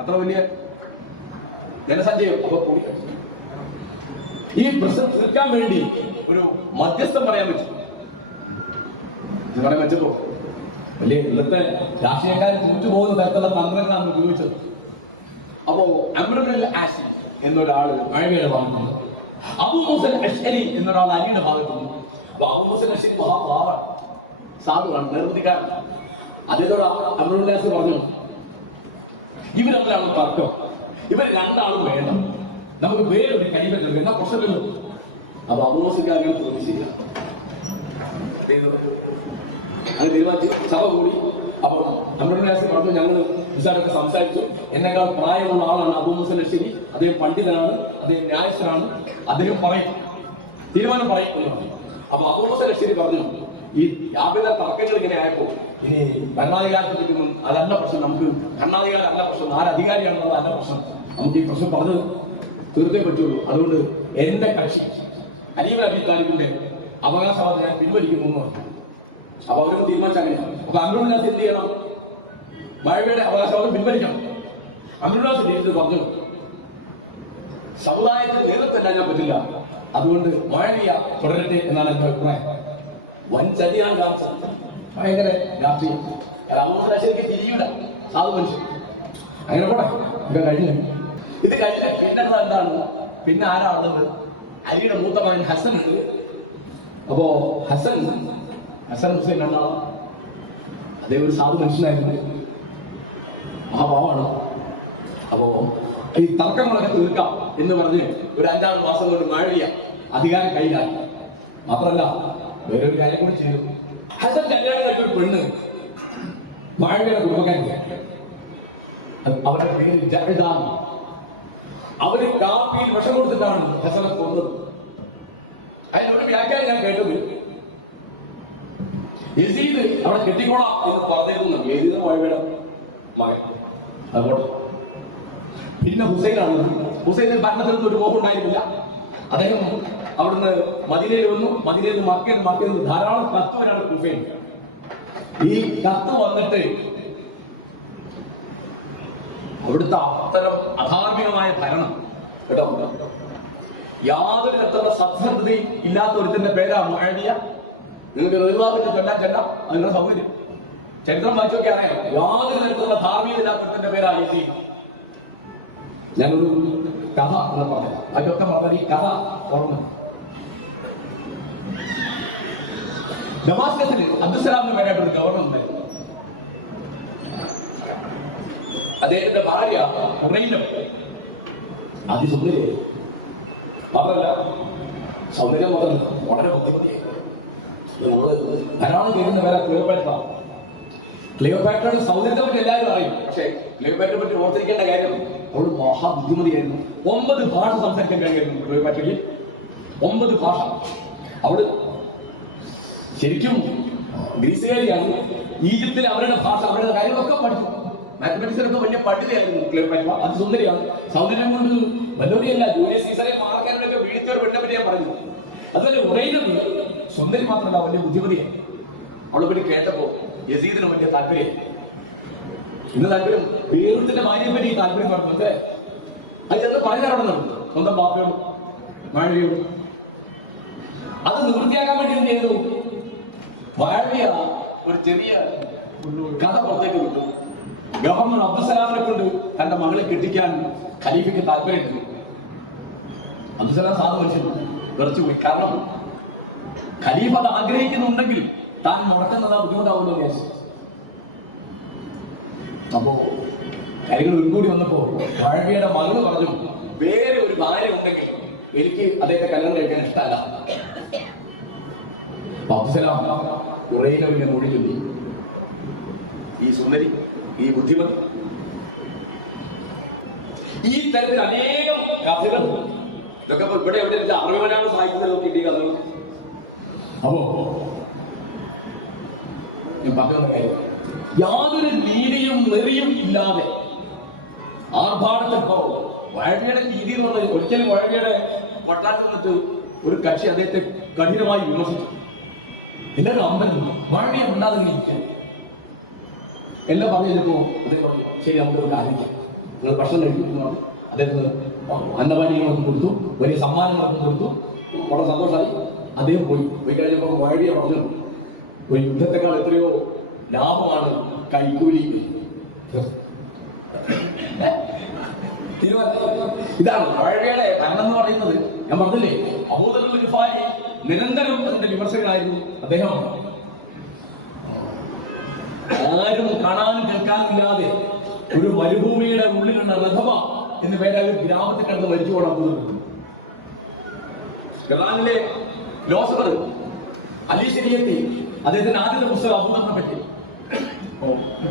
അത്ര വലിയ ജനസഞ്ചയം. അപ്പൊ ഈ പ്രശ്നം തീർക്കാൻ വേണ്ടി ഒരു മധ്യസ്ഥം പറയാൻ പറ്റപ്പോ വലിയ ഇന്നത്തെ രാഷ്ട്രീയക്കാരെ തോറ്റുപോകുന്ന തരത്തിലുള്ള തന്ത്രങ്ങളാണ് ഉപയോഗിച്ചത്. അപ്പോ അംർ ഇബ്നുൽ ആസ് എന്നൊരാള് മഴവിയുടെ ഭാഗത്തുണ്ട്, അബൂ മൂസ അശ്അരി എന്നൊരാൾ അലിയുടെ ഭാഗത്തുണ്ട്. അപ്പൊ അബൂ മൂസ അശ്അരി മഹാപാവാണ്, സാധുവാണ്, നിർവൃതിക്കാരൻ. അദ്ദേഹത്തോട് അബ്ദുല്ലാസ് പറഞ്ഞു, ഇവർ തമ്മിലാണ് തർക്കം, ഇവർ രണ്ടാളും വേണം, നമുക്ക് വേറൊരു കൈവരുന്നത് എന്നാ പ്രശ്നമില്ലല്ലോ. അപ്പൊ അബൂ മൂസയ്ക്ക് അങ്ങനെ തോന്നിച്ചില്ല, അത് തീരുമാനിച്ച് സഭ കൂടി. അപ്പൊ അബ്ദുല്ലാസ് പറഞ്ഞു, ഞങ്ങൾ നിസാരൊക്കെ സംസാരിച്ചു, എന്നെക്കാൾ പ്രായമുള്ള ആളാണ് അബൂ മൂസ അശ്അരി, അദ്ദേഹം പണ്ഡിതനാണ്, അദ്ദേഹം ന്യായസ്ഥനാണ്, അദ്ദേഹം പറയും, തീരുമാനം പറയും. അപ്പൊ അബൂ മൂസ അശ്അരി പറഞ്ഞു, ഈ യാതൊരു തർക്കങ്ങൾ ഇങ്ങനെ ആയപ്പോ ഇനി ഭരണാധികാരത്തിലേക്കൊന്നും അതല്ല പ്രശ്നം, നമുക്ക് ഭരണാധികാരം അല്ല പ്രശ്നം, ആരധികാരിയാണെന്നുള്ള അല്ല പ്രശ്നം, നമുക്ക് ഈ പ്രശ്നം പറഞ്ഞ് തീർത്തേ പറ്റുള്ളൂ. അതുകൊണ്ട് എന്റെ കക്ഷി അലി ഇബ്നു അബീ താലിബിന്റെ അവകാശവാദം ഞാൻ പിൻവലിക്കുന്നു എന്ന് പറഞ്ഞു. അപ്പൊ അവരൊക്കെ തീരുമാനിച്ചങ്ങനെ. അപ്പൊ അബ്ദുല്ലാസ് എന്ത് ചെയ്യണം? മഴവിയുടെ അവകാശവാദം പിൻവലിക്കണം. അബ്ദുല്ലാസ് ചെയ്തിട്ട് പറഞ്ഞു, സമുദായത്തിന് നേതൃത്വം ഞാൻ പറ്റില്ല, അതുകൊണ്ട് മഴവിയ തുടരട്ടെ എന്നാണ് എന്റെ അഭിപ്രായം. വൻ ചതിയാണ് കാണിച്ചത്, ഭയങ്കര രാഷ്ട്രീയം. ശരിക്ക് തിരിയൂല, സാധു മനുഷ്യൻ. അങ്ങനെ കൂടെ ഇത് കഴിഞ്ഞു. ഇത് കഴിഞ്ഞ പിന്നെ എന്താണ്, പിന്നെ ആരാണുള്ളത്? അലിയുടെ മൂത്ത മകൻ ഹസൻ ഉണ്ട്. അപ്പോ ഹസൻ ഹുസൈൻ എന്നാണ്, അദ്ദേഹം ഒരു സാധു മനുഷ്യനായിരുന്നു, മഹാഭാവമാണ്. അപ്പോ ഈ തർക്കങ്ങളൊക്കെ തീർക്കാം എന്ന് പറഞ്ഞ് ഒരു 5-6 മാസം കൊണ്ട് മഴവിയ അധികാരം കയ്യിലാക്കി. മാത്രമല്ല വേറൊരു കാര്യം കൂടി ചെയ്തു. ഹസൻ കല്യാണം കഴിച്ച ഒരു പെണ്ണ് മഴവിയുടെ കുടുംബക്കാരില്ല, അവരുടെ പേര് ജഅദാൻ. അവര് കാപ്പിയിൽ വിഷം കൊടുത്തിട്ടാണ് ഹസനെ കൊന്നത്. അതിനൊരു വ്യാഖ്യാനം ഞാൻ കേട്ടത്, യസീദ് അവിടെ കെട്ടിക്കോളാം എന്ന് പറഞ്ഞിരുന്നു. യസീദ് മഴവിയുടെ മകൻ. അതുകൊണ്ട് പിന്നെ ഹുസൈനാണ്. ഹുസൈന് ഭരണത്തിലൊന്നും ഒരു മോഹം ഉണ്ടായിരുന്നില്ല. അദ്ദേഹം അവിടുന്ന് മദീനയിൽ വന്നു, മദീനയിൽ നിന്ന് മക്കയിൽ നിന്ന് ധാരാളം കത്ത് വരാണ് കുഫയിൽ. ഈ കത്ത് വന്നിട്ട് അവിടുത്തെ അത്തരം അധാർമികമായ ഭരണം കേട്ടോ, യാതൊരു തരത്തിലുള്ള സത്യസന്ധതയും ഇല്ലാത്ത ഒരുത്തിന്റെ പേരാണ് മുഅവിയ. നിങ്ങൾക്ക് നിർവാഹത്തിന്റെ ചെല്ലാം അതിനുള്ള സൗകര്യം ചരിത്രം വായിച്ചൊക്കെ അറിയാം. യാതൊരു തരത്തിലുള്ള ധാർമ്മികത ഇല്ലാത്ത ഒരുത്തിന്റെ പേരാണ് യസീദ്. ഞാനൊരു കഥ എന്ന് പറയാം, അതൊക്കെ പറഞ്ഞാൽ ഈ കഥ ഓർമ്മ. ഡമാസ്കസിൽ അബ്ദുസലാമിന് പേരായിട്ടൊരു ഗവർണർ ഉണ്ടായിരുന്നു. അദ്ദേഹത്തിന്റെ ഭാര്യ അതിസുന്ദരിയായി. മാത്രമല്ല സൗന്ദര്യം മാത്രമല്ല, വളരെ ബുദ്ധിമുട്ടിയായി. ധാരാളം കേൾക്കുന്ന പേരാ ക്ലിയോപാട്ര. ക്ലിയോപാട്രയുടെ സൗന്ദര്യത്തെ പറ്റി എല്ലാവരും അറിയും, പക്ഷേ ക്ലിയോപാട്രയെ പറ്റി ഓർത്തിരിക്കേണ്ട കാര്യം അവൾ മഹാബുദ്ധിമതിയായിരുന്നു. 9 ഭാഷ സംസാരിക്കാൻ കഴിയുമായിരുന്നു ക്ലിയോപാട്രയ്ക്ക്. 9 ഭാഷ. അവള് ശരിക്കും ഗ്രീസുകാരിയാണ്. ഈജിപ്തിലെ അവരുടെ ഭാഷ, അവരുടെ കാര്യങ്ങളൊക്കെ പഠിച്ചു. മാത്തമാറ്റിക്സിലൊക്കെ വലിയ പണ്ഡിതയായിരുന്നു ക്ലിയോപാട്ര. അത് സുന്ദരിയാണ്. സൗന്ദര്യം കൊണ്ട് വല്ലവരെയല്ല, ജൂലിയസ് സീസറെ മാർക്കാനോടൊക്കെ വീഴ്ചയോട് പെണ്ണെ പറ്റി ഞാൻ പറഞ്ഞു. അതുപോലെ ഉറയുന്നത് സുന്ദരി മാത്രമല്ല, വലിയ ബുദ്ധിമതിയായി. അവളെ പറ്റി കേട്ടപ്പോ യസീദിന് വലിയ താല്പര്യം. ഇന്ന് താല്പര്യം വേറൊരുത്തിന്റെ ഭാര്യയെ പറ്റി താല്പര്യം പറഞ്ഞു. അല്ലേ, അത് ചെന്ന് പറഞ്ഞിറങ്ങുന്നു സ്വന്തം ബാപ്പയോട് മഴവിയോട്. അത് നിവൃത്തിയാക്കാൻ വേണ്ടി എന്ത് ചെയ്തു? മഴവിയ ഒരു ചെറിയ കഥ പുറത്തേക്ക് വിട്ടു. ഗവർണർ അബ്ദുസലാമിനെ കൊണ്ട് തന്റെ മകളെ കെട്ടിക്കാൻ ഖലീഫയ്ക്ക് താല്പര്യമുണ്ട്. അബ്ദുസലാം സാധു മനുഷ്യൻ വിറച്ചുപോയി. കാരണം ഖലീഫ അത് ആഗ്രഹിക്കുന്നുണ്ടെങ്കിലും താൻ മുടക്കുന്നത് ബുദ്ധിമുട്ടാവുമല്ലോ എന്ന് വിചാരിച്ചു. അപ്പോ കാര്യങ്ങൾ ഒരുകൂടി വന്നപ്പോ മഴവിയുടെ മകള് പറഞ്ഞു, വേറെ ഒരു ഭാര്യ ഉണ്ടെങ്കിൽ എനിക്ക് അദ്ദേഹത്തെ കല്യാണം കഴിക്കാൻ ഇഷ്ടമല്ല. അബ്ദുസലാം കുറേ കവിഞ്ഞ മൊഴി ചൊല്ലി, ഈ സുന്ദരി, ഈ ബുദ്ധിമതി, ഈ തരത്തിൽ അനേകം കഥകൾ. ഇതൊക്കെ ഇവിടെ എവിടെ അറിവനാണ് സാഹിത്യത്തിൽ നോക്കിയിട്ട് ഈ കഥകൾ. അപ്പോ ഞാൻ പറയുന്ന കാര്യം, യാതൊരു നീതിയും നെറിയും ഇല്ലാതെ ആർഭാടത്തിൽ വഴവിയുടെ രീതി എന്ന് പറഞ്ഞാൽ ഒരിക്കലും വഴവിയുടെ വട്ടാരത്തിൽ നിന്നിട്ട് ഒരു കക്ഷി അദ്ദേഹത്തെ കഠിനമായി വിമർശിച്ചു. എല്ലാവരും അമ്പലം വഴവിയെ ഉണ്ടാകുന്ന ഇരിക്കാൻ എല്ലാം പറഞ്ഞു കഴിഞ്ഞപ്പോ അദ്ദേഹം പറഞ്ഞു, ശരി നമുക്കൊരു കാര്യം ചെയ്യാം, നിങ്ങൾ ഭക്ഷണം കഴിക്കുന്നു. അദ്ദേഹത്തിന് അന്നപാനീയങ്ങളൊക്കെ കൊടുത്തു, വലിയ സമ്മാനങ്ങളൊക്കെ കൊടുത്തു, വളരെ സന്തോഷമായി. അദ്ദേഹം പോയി കഴിഞ്ഞപ്പോൾ വഴവിയെ പറഞ്ഞു, ഒരു യുദ്ധത്തെക്കാൾ എത്രയോ ലാഭമാണ് കൈക്കൂലി. ഇതാണ് വാഴയുടെ ഭരണം എന്ന് പറയുന്നത്. ഞാൻ പറഞ്ഞില്ലേ, അബൂദർ ഗിഫാരി നിരന്തരം അതിന്റെ വിമർശകനായിരുന്നു. അദ്ദേഹം ആരും കാണാനും കേൾക്കാനും ഇല്ലാതെ ഒരു മരുഭൂമിയുടെ ഉള്ളിലുള്ള റഥമ എന്ന് പേരായ ഒരു ഗ്രാമത്തിൽ കണ്ട് മരിച്ചുകൊള്ളാൻ പോകുന്നു. ഖുർആനിലെ ഫിലോസഫർ അലി ശരീഅത്തി അദ്ദേഹത്തിന്റെ ആദ്യത്തെ പുസ്തകം അബൂദറിനെ പറ്റി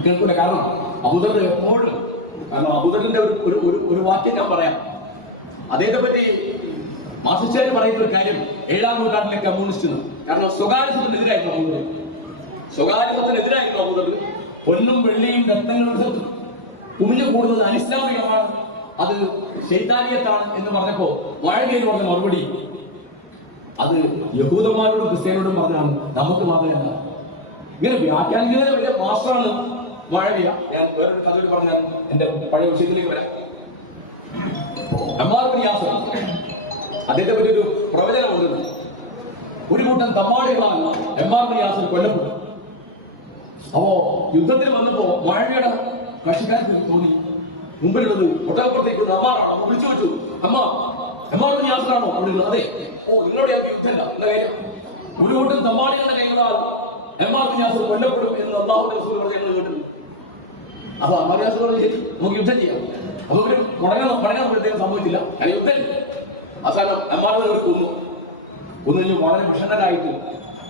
കേൾക്കൂല. കാരണം അബൂദർ എപ്പോഴും, കാരണം അബൂദറിന്റെ ഒരു വാക്യം ഞാൻ പറയാം. അദ്ദേഹത്തെ പറ്റി മാർസിസ്റ്റുകാർ പറയുന്ന ഒരു കാര്യം, 7-ാം നൂറ്റാണ്ടിലെ കമ്മ്യൂണിസ്റ്റ്. കാരണം സ്വകാര്യത്തിനെതിരായിരുന്നു അബൂദർ. സ്വകാര്യത്തിനെതിരായിരുന്നു അബൂദർ. പൊന്നും വെള്ളിയും രത്നങ്ങളും കുമിഞ്ഞു കൂടുന്നത് അനിസ്ലാമികമാണ്, അത് ശൈതാനിയത്താണ് എന്ന് പറഞ്ഞപ്പോ വാഴകയിൽ പറഞ്ഞ മറുപടി അത് യഹൂദന്മാരോടും ക്രിസ്ത്യാനോടും പറഞ്ഞാണ്, നമുക്ക് മാത്രമല്ല. ഇങ്ങനെ വ്യാഖ്യാനിക്കുന്നതിന് വലിയ മാസ്റ്ററാണ് വാഴവിയ. ഞാൻ വേറൊരു കഥ പറഞ്ഞാൽ എന്റെ പഴയ വിഷയത്തിലേക്ക് വരാം. അമ്മാർ ബിൻ യാസിർ അദ്ദേഹത്തെ പറ്റി ഒരു പ്രവചനം വന്നത്, ഒരു കൂട്ടം തമ്മാടികളാണ് അമ്മാർ ബിൻ യാസിർ കൊല്ലപ്പെട്ടു. അപ്പോ യുദ്ധത്തിൽ വന്നപ്പോ വാഴവിയുടെ കക്ഷിക്കാർക്ക് തോന്നി മുമ്പിലുള്ളത് ഒട്ടകപ്പുറത്തേക്ക് അമ്മാറാണ്. അപ്പൊ വിളിച്ചു വെച്ചു, അമ്മാർ ബിൻ യാസിറാണോ അവിടെ ഉള്ളത്? അതെ. ഓ, നിങ്ങളുടെ യുദ്ധമല്ല എന്ന കാര്യം. ഒരു കൂട്ടം തമ്മാടികളുടെ കൈകളാൽ അമ്മാർ ബിൻ യാസിർ കൊല്ലപ്പെടും എന്ന് അല്ലാഹുവിന്റെ റസൂൽ പറഞ്ഞ് ഞങ്ങൾ കേട്ടു. അപ്പൊ അമ്മാർ യാസിർ പറഞ്ഞു, നമുക്ക് യുദ്ധം ചെയ്യാം. അപ്പൊ ഒരു മടങ്ങാൻ സംഭവിച്ചില്ല, കാരണം യുദ്ധം. അവസാനം അമ്മാറിനെ കൊന്നിന് വളരെ വിഷണ്ണരായിട്ട്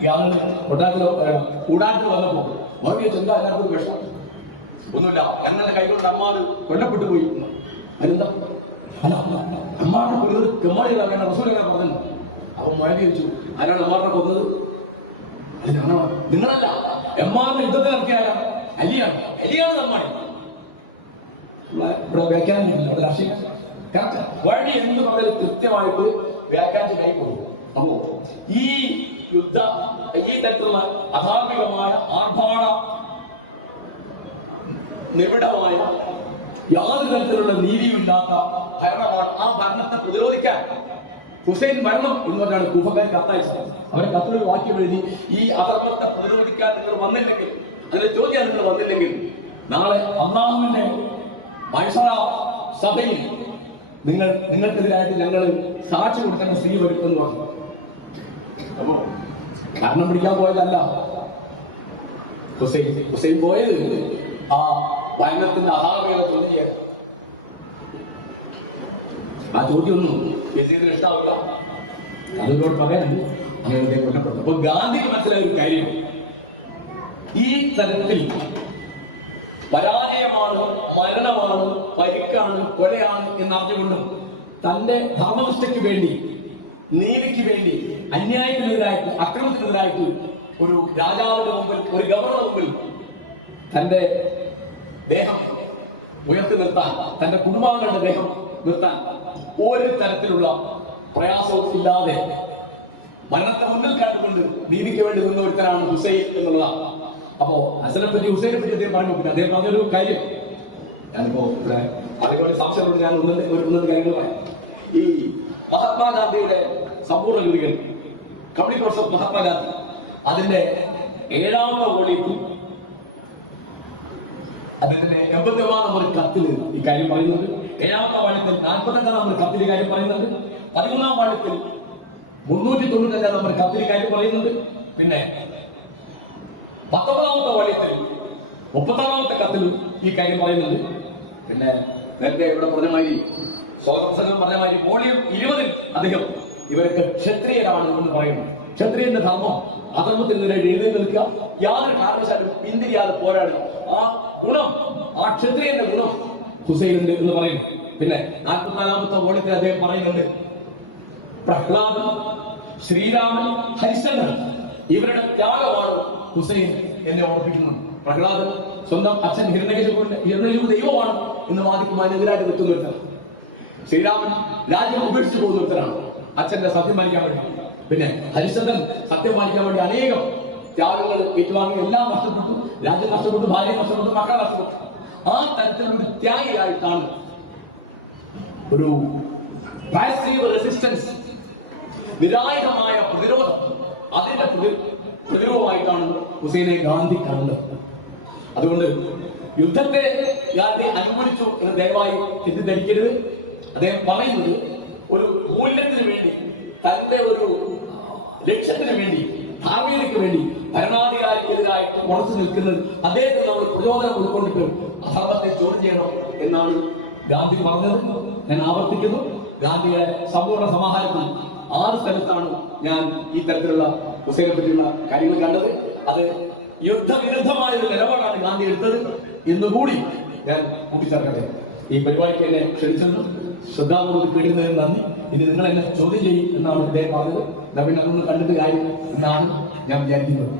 ഇയാൾ കൂടാരത്തിൽ വന്നപ്പോ വളരെ എന്താ എല്ലാവർക്കും വിഷം ഒന്നുമില്ല, എന്നെ കൈകൊണ്ട് അമ്മാർ കൊല്ലപ്പെട്ടു പോയി. അതെന്താ അല്ല അമ്മാറിനെ കൊല്ലുന്നത് കെമ്മാടികളാണ് വേണ്ട റസൂൽ അങ്ങനെ പറഞ്ഞു. അപ്പൊ മഴ ചോദിച്ചു, ആരാണ് അമ്മാറിനെ കൊന്നത്? നിങ്ങളല്ല, എമ്മാറിനെ യുദ്ധത്തിൽ ഇറക്കിയാലും അലിയാണ് നമ്മാടി. ഇവിടെ വ്യാഖ്യാനില്ല, രാഷ്ട്രീയ വഴി എന്ന് പറഞ്ഞത് കൃത്യമായിട്ട് വ്യാഖ്യാനിച്ച് കൈ കൊടുക്കും. അപ്പോ ഈ തരത്തിലുള്ള അധാർമികമായ ആർഭാട നിബിഡമായ യാതൊരു തരത്തിലുള്ള നീതിയുമില്ലാത്ത ഭരണമാണ്. ആ ഭരണത്തെ പ്രതിരോധിക്കാൻ ഹുസൈൻ വരണം എന്ന് പറഞ്ഞാണ് കൂഫക്കാർ കത്തയച്ചത്. അവരെ കത്തിലൊരു വാക്യം എഴുതി, ഈ അധർമ്മത്തെ പ്രതിരോധിക്കാൻ നിങ്ങൾ വന്നില്ലെങ്കിൽ, അതിനെ ചോദ്യം നിങ്ങൾ വന്നില്ലെങ്കിൽ, നാളെ അല്ലാഹുവിന്റെ മൈസറ സഭയിൽ നിങ്ങൾക്കെതിരായിട്ട് ഞങ്ങൾ സാക്ഷി കൊടുക്കുന്ന സ്ത്രീ വരുമെന്ന് പറഞ്ഞു. അപ്പോ കാരണം പിടിക്കാൻ പോയതല്ല ഹുസൈൻ പോയത് ആ ഭരണത്തിന്റെ അഹാമികളെ ചോദ്യം ചെയ്യാൻ. ആ ചോദ്യമൊന്നും യസീദിന് ഇഷ്ടാവില്ല, അതിനോട് പറയാനുണ്ട്. അങ്ങനെ കൊല്ലപ്പെട്ടു. അപ്പൊ ഗാന്ധിക്ക് മനസ്സിലായ ഒരു കാര്യം, ഈ തരത്തിൽ പരാജയമാണ്, മരണമാണ്, പരിക്കാണ്, കൊലയാണ് എന്നറിഞ്ഞുകൊണ്ടും തന്റെ ധർമ്മനിഷ്ഠയ്ക്ക് വേണ്ടി, നീതിക്ക് വേണ്ടി, അന്യായത്തിനെതിരായിട്ട്, അക്രമത്തിനെതിരായിട്ട് ഒരു രാജാവിന്റെ മുമ്പിൽ, ഒരു ഗവർണറുടെ മുമ്പിൽ തന്റെ ദേഹം ഉയർത്തി നിർത്താൻ, തന്റെ കുടുംബാംഗങ്ങളുടെ ദേഹം നിർത്താൻ ഒരു തരത്തിലുള്ള പ്രയാസവും ഇല്ലാതെ മരണത്തെ മുന്നിൽ കണ്ടുകൊണ്ട് നീതിക്ക് വേണ്ടി നിന്ന ഒരുത്തനാണ് ഹുസൈൻ എന്നുള്ളതാണ്. അപ്പോ ഹസനെ പറ്റി, ഹുസൈനെ പറ്റി അദ്ദേഹം പറഞ്ഞു. അദ്ദേഹം പറഞ്ഞൊരു കാര്യം, ഞാനിപ്പോ അതേപോലെ സംശയമുണ്ട്, ഞാൻ ഒന്നും കാര്യങ്ങൾ പറയാം. ഈ മഹാത്മാഗാന്ധിയുടെ സമ്പൂർണ്ണ കൃതികൾ, കംപ്ലീറ്റ് വർക്ക്സ് ഓഫ് മഹാത്മാഗാന്ധി, അതിന്റെ 7ാമത്തെ വോളിയത്തിൽ അദ്ദേഹത്തിന്റെ 81-ാം നമ്പർ കത്തിൽ ഈ കാര്യം പറയുന്നുണ്ട്. 7ാമത്തെ വാള്യത്തിൽ 45-ാം നമ്പർ കത്തിൽ ഈ കാര്യം പറയുന്നുണ്ട്. 13-ാം വാള്യത്തിൽ 395-ാം നമ്പർ കത്തിൽ ഈ കാര്യം പറയുന്നുണ്ട്. പിന്നെ 19-ാമത്തെ വാള്യത്തിൽ 36-ാമത്തെ കത്തിൽ ഈ കാര്യം പറയുന്നുണ്ട്. പിന്നെ നേരത്തെ ഇവിടെ പറഞ്ഞ മാതിരി, സ്വാതന്ത്ര്യ പറഞ്ഞ മാതിരി വോളിയം 20-ൽ അദ്ദേഹം ഇവരൊക്കെ ക്ഷത്രിയരാണ് എന്ന് പറയുന്നു. ക്ഷത്രിയന്റെ ധർമ്മം അധർമ്മത്തിനെതിരെ എഴുതി നിൽക്കുക, യാതൊരു കാരണവശാലും പിന്തിരിയാതെ പോരാടുക, ആ ഗുണം, ആ ക്ഷത്രിയന്റെ ഗുണം ഹുസൈനുണ്ട് എന്ന് പറയുന്നു. പിന്നെ 44-ാമത്തെ വോളിയത്തിൽ അദ്ദേഹം പറയുന്നുണ്ട്, പ്രഹ്ലാദൻ, ശ്രീരാമൻ, ഹരിശ്ചന്ദ്രൻ ഇവരുടെ ത്യാഗമാണ് ഹുസൈൻ എന്നെ ഓർപ്പിക്കുന്നത്. പ്രഹ്ലാദൻ സ്വന്തം അച്ഛൻ ഹിരണ്യകശിപു ദൈവമാണ് എന്ന് വാദിക്കുവാനെതിരായിട്ട് നിൽക്കുന്നവരാണ്. ശ്രീരാമൻ രാജ്യം ഉപേക്ഷിച്ചു പോകുന്നവരാണ് അച്ഛന്റെ സത്യം പാലിക്കാൻ വേണ്ടി. പിന്നെ ഹരിശ്ചന്ദ്രൻ സത്യം പാലിക്കാൻ വേണ്ടി അനേകം ത്യാഗങ്ങൾ ഏറ്റുവാങ്ങി, എല്ലാം നഷ്ടപ്പെട്ടു, രാജ്യം നഷ്ടപ്പെട്ടു, ഭാര്യ നഷ്ടപ്പെട്ടു, മക്കളെ നഷ്ടപ്പെട്ടു. ആ തരത്തിലൊരു ത്യാഗിയായിട്ടാണ്, ഒരു പാസീവ് റെസിസ്റ്റൻസ്, നിരായുധമായ പ്രതിരോധം, അതിന്റെ പ്രതിരോധമായിട്ടാണ് ഹുസൈനെ ഗാന്ധി കണ്ടത്. അതുകൊണ്ട് യുദ്ധത്തെ ഗാന്ധി അനുകൂലിച്ചു എന്ന് ദയവായി തെറ്റിദ്ധരിക്കരുത്. അദ്ദേഹം പറയുന്നത് ഒരു മൂല്യത്തിന് വേണ്ടി, തന്റെ ഒരു ലക്ഷ്യത്തിന് വേണ്ടി, ധാർമ്മികതയ്ക്ക് വേണ്ടി ഭരണാധികാരിക്കെതിരായിട്ട് ഉറച്ചു നിൽക്കുന്നത് അദ്ദേഹത്തിന് നമ്മൾ പ്രചോദനം ഉൾക്കൊണ്ടിട്ട് അധർമ്മത്തെ ചോദ്യം ചെയ്യണം എന്നാണ് ഗാന്ധി പറഞ്ഞത്. ഞാൻ ആവർത്തിക്കുന്നു, ഗാന്ധിയുടെ സമ്പൂർണ്ണ സമാഹാരത്തിൽ 6 സ്ഥലത്താണ് ഞാൻ ഈ തരത്തിലുള്ള ഹുസൈനെ പറ്റിയുള്ള കാര്യങ്ങൾ കണ്ടത്. അത് യുദ്ധവിരുദ്ധമായ ഒരു നിലപാടാണ് ഗാന്ധി എടുത്തത് എന്നുകൂടി ഞാൻ കൂട്ടിച്ചേർക്കട്ടെ. ഈ പരിപാടിക്ക് എന്നെ ക്ഷണിച്ചെന്നും ശ്രദ്ധാപൂർവ്വം കേടുന്നതിന് നന്ദി. ഇനി നിങ്ങൾ എന്നെ ചോദ്യം ചെയ്യും എന്നാണ് ഇദ്ദേഹം പറഞ്ഞത്. പിന്നെ അതൊന്ന് കണ്ടിട്ട് കാര്യം എന്നാണ് ഞാൻ വിചാരിക്കുന്നത്.